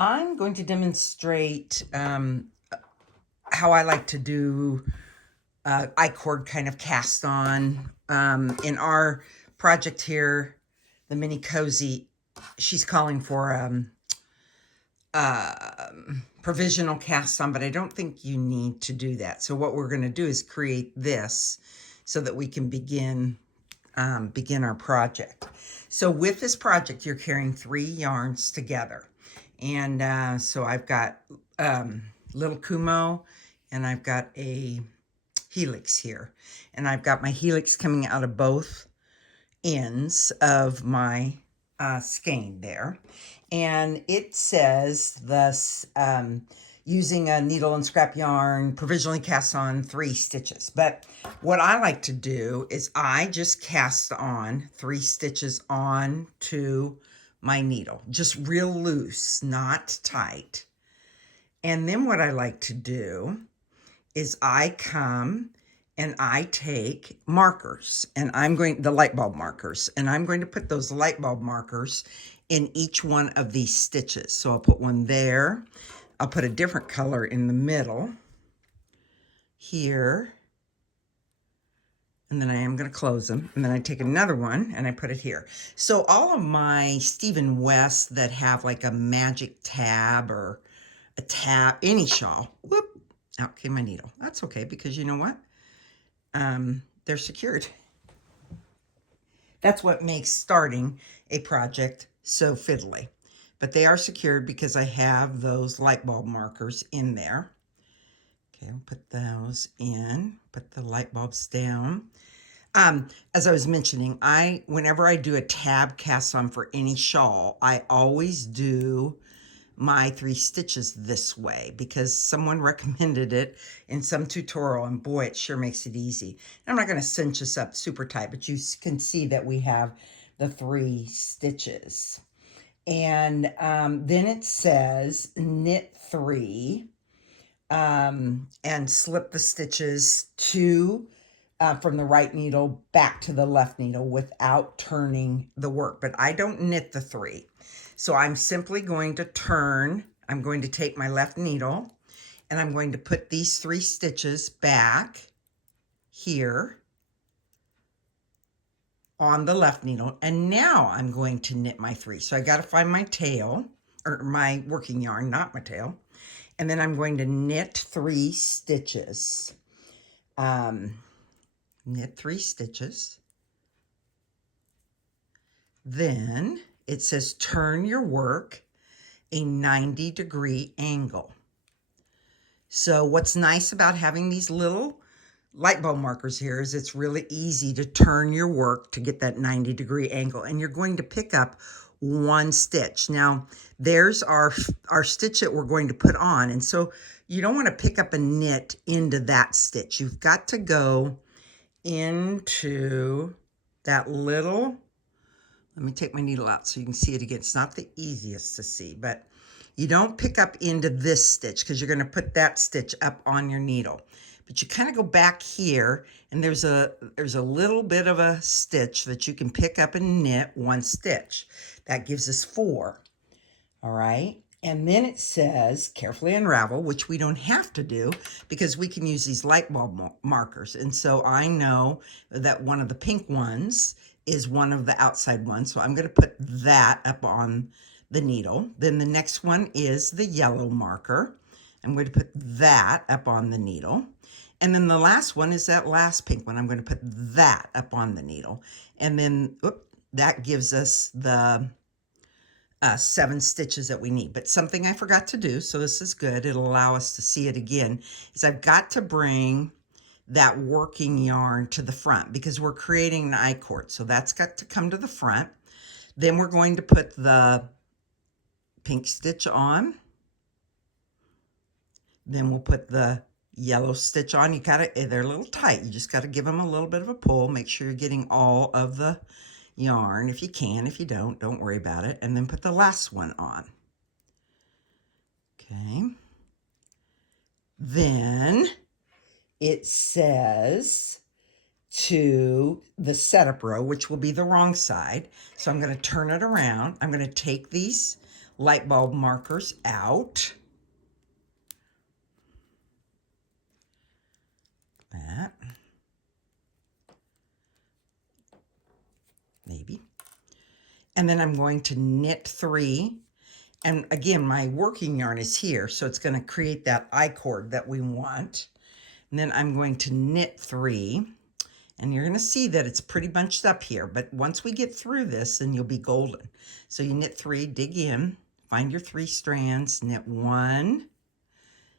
I'm going to demonstrate how I like to do I-cord kind of cast on. In our project here, the Mini Cosy, she's calling for provisional cast on, but I don't think you need to do that. So what we're going to do is create this so that we can begin our project. So with this project, you're carrying 3 yarns together. And so I've got little Kumo, and I've got a helix here. And I've got my helix coming out of both ends of my skein there. And it says thus, using a needle and scrap yarn, provisionally cast on 3 stitches. But what I like to do is I just cast on 3 stitches onto my needle, just real loose, not tight. And then what I like to do is I come and I take markers, and the light bulb markers, and I'm going to put those light bulb markers in each one of these stitches. So I'll put one there. I'll put a different color in the middle here. And then I am going to close them. And then I take another one and I put it here. So all of my Stephen West that have like a magic tab or a tab, any shawl, whoop, out came my needle. That's okay, because you know what? They're secured. That's what makes starting a project so fiddly. But they are secured because I have those light bulb markers in there. Okay, I'll put those in, put the light bulbs down. As I was mentioning, whenever I do a tab cast on for any shawl, I always do my 3 stitches this way because someone recommended it in some tutorial, and boy, it sure makes it easy. I'm not going to cinch this up super tight, but you can see that we have the 3 stitches. And then it says knit 3 and slip the stitches from the right needle back to the left needle without turning the work. But I don't knit the 3. So I'm simply going to turn. I'm going to take my left needle and I'm going to put these 3 stitches back here on the left needle. And now I'm going to knit my 3. So I got to find my tail, or my working yarn, not my tail. And then I'm going to knit 3 stitches. Knit 3 stitches. Then it says turn your work a 90-degree angle. So what's nice about having these little light bulb markers here is it's really easy to turn your work to get that 90-degree angle. And you're going to pick up 1 stitch. Now, there's our stitch that we're going to put on. And so you don't want to pick up a knit into that stitch. You've got to go into that little, let me take my needle out so you can see it again. It's not the easiest to see, but you don't pick up into this stitch because you're going to put that stitch up on your needle. But you kind of go back here, and there's a little bit of a stitch that you can pick up and knit 1 stitch. That gives us 4. All right. And then it says carefully unravel, which we don't have to do because we can use these light bulb markers. And so I know that one of the pink ones is one of the outside ones. So I'm going to put that up on the needle. Then the next one is the yellow marker. I'm going to put that up on the needle. And then the last one is that last pink one. I'm going to put that up on the needle. And then that gives us the 7 stitches that we need. But something I forgot to do, so this is good, it'll allow us to see it again, is I've got to bring that working yarn to the front because we're creating an I-cord. So that's got to come to the front. Then we're going to put the pink stitch on. Then we'll put the yellow stitch on. They're a little tight. You just got to give them a little bit of a pull. Make sure you're getting all of the yarn if you can. If you don't worry about it. And then put the last one on. Okay. Then it says to the setup row, which will be the wrong side. So I'm going to turn it around. I'm going to take these light bulb markers out. That. Maybe. And then I'm going to knit 3. And again, my working yarn is here, so it's going to create that I-cord that we want. And then I'm going to knit 3. And you're going to see that it's pretty bunched up here. But once we get through this, then you'll be golden. So you knit 3, dig in, find your 3 strands, knit 1.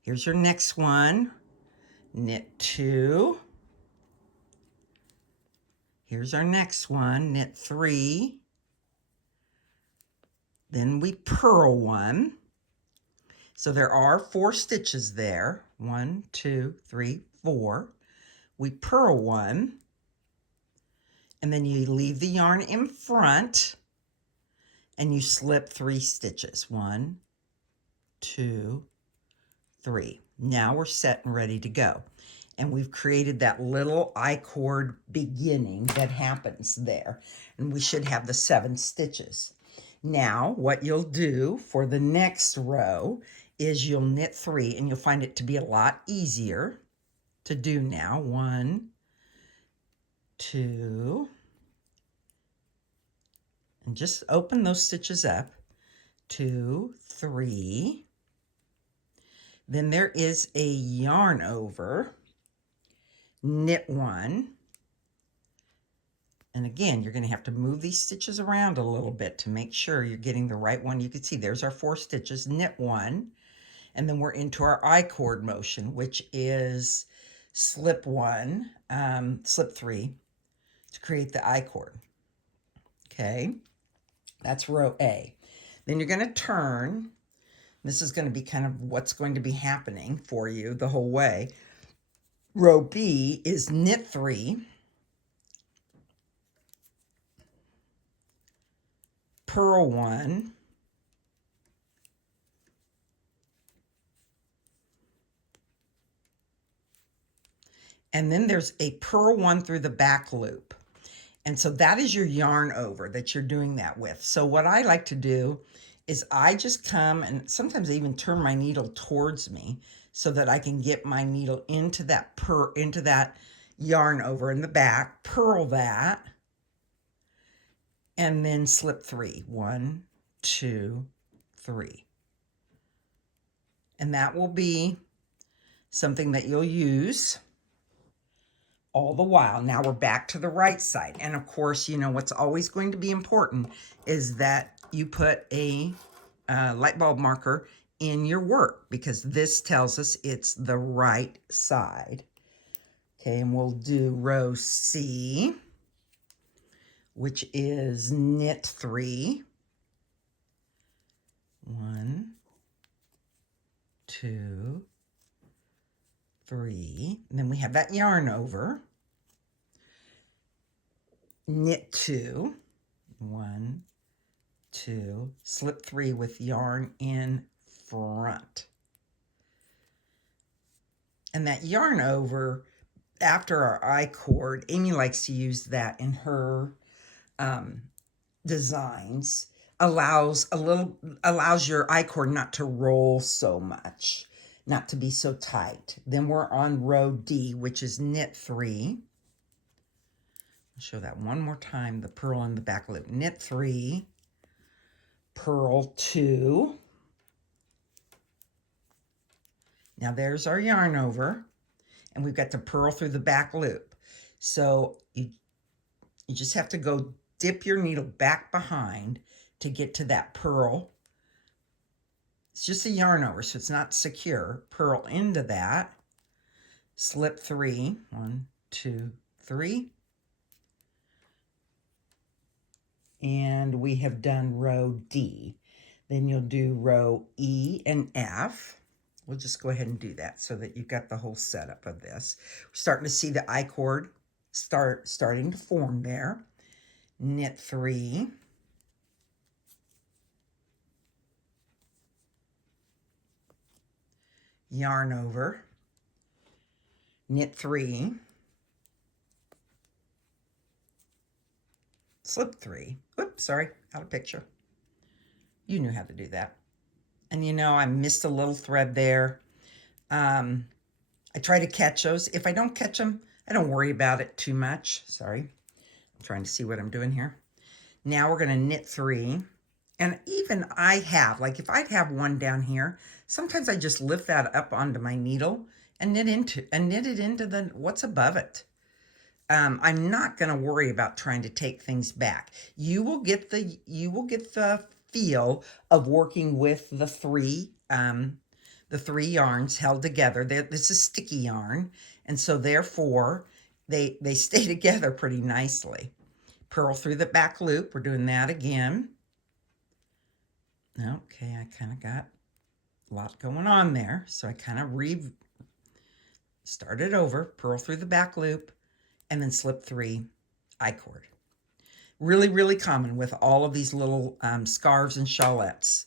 Here's your next one. Knit 2. Here's our next one. Knit 3. Then we purl 1. So there are 4 stitches there. 1, 2, 3, 4. We purl 1. And then you leave the yarn in front and you slip 3 stitches. 1, 2, 3. Now we're set and ready to go. And we've created that little I-cord beginning that happens there. And we should have the 7 stitches. Now, what you'll do for the next row is you'll knit 3, and you'll find it to be a lot easier to do now. 1, 2, and just open those stitches up. 2, 3. Then there is a yarn over. Knit 1. And again, you're going to have to move these stitches around a little bit to make sure you're getting the right one. You can see there's our 4 stitches. Knit 1. And then we're into our I-cord motion, which is slip 1, slip 3 to create the I-cord. Okay, that's row A. Then you're going to turn. This is going to be kind of what's going to be happening for you the whole way. Row B is knit 3, purl 1, and then there's a purl 1 through the back loop. And so that is your yarn over that you're doing that with. So what I like to do is I just come, and sometimes I even turn my needle towards me so that I can get my needle into that yarn over in the back, purl that, and then slip 3. 1, 2, 3. And that will be something that you'll use all the while. Now we're back to the right side. And of course, you know, what's always going to be important is that you put a light bulb marker in your work, because this tells us it's the right side. Okay, and we'll do row C, which is knit 3. 1, 2, 3. And then we have that yarn over. Knit 2. 1, 2. Slip 3 with yarn in front. And that yarn over, after our I-cord, Amy likes to use that in her designs, allows your I-cord not to roll so much, not to be so tight. Then we're on row D, which is knit 3. I'll show that one more time, the purl in the back loop. Knit 3, purl 2. Now there's our yarn over, and we've got to purl through the back loop. So you just have to go dip your needle back behind to get to that purl. It's just a yarn over, so it's not secure. Purl into that, slip 3. 1, 2, 3. And we have done row D. Then you'll do row E and F. We'll just go ahead and do that so that you've got the whole setup of this. We're starting to see the I-cord starting to form there. Knit 3. Yarn over. Knit 3. Slip 3. Oops, sorry, out of picture. You knew how to do that. And you know, I missed a little thread there. I try to catch those. If I don't catch them, I don't worry about it too much. Sorry, I'm trying to see what I'm doing here. Now we're going to knit 3. And even I have, like if I'd have one down here, sometimes I just lift that up onto my needle and knit it into the what's above it. I'm not going to worry about trying to take things back. You will get the feel of working with the 3 yarns held together. This is sticky yarn, and so therefore they stay together pretty nicely. Purl through the back loop. We're doing that again. Okay, I kind of got a lot going on there, so I kind of started over, purl through the back loop, and then slip 3 I-cord. Really, really common with all of these little scarves and shawlettes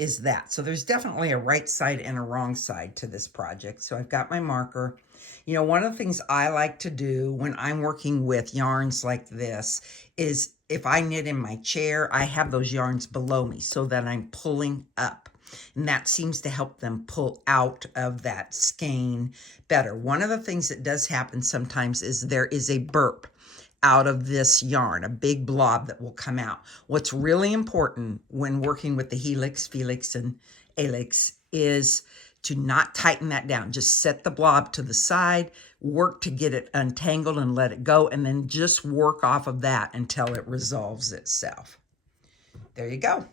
is that. So there's definitely a right side and a wrong side to this project. So I've got my marker. You know, one of the things I like to do when I'm working with yarns like this is if I knit in my chair, I have those yarns below me so that I'm pulling up. And that seems to help them pull out of that skein better. One of the things that does happen sometimes is there is a burp out of this yarn, a big blob that will come out. What's really important when working with the helix, felix, and alix is to not tighten that down. Just set the blob to the side, work to get it untangled and let it go, and then just work off of that until it resolves itself. There you go.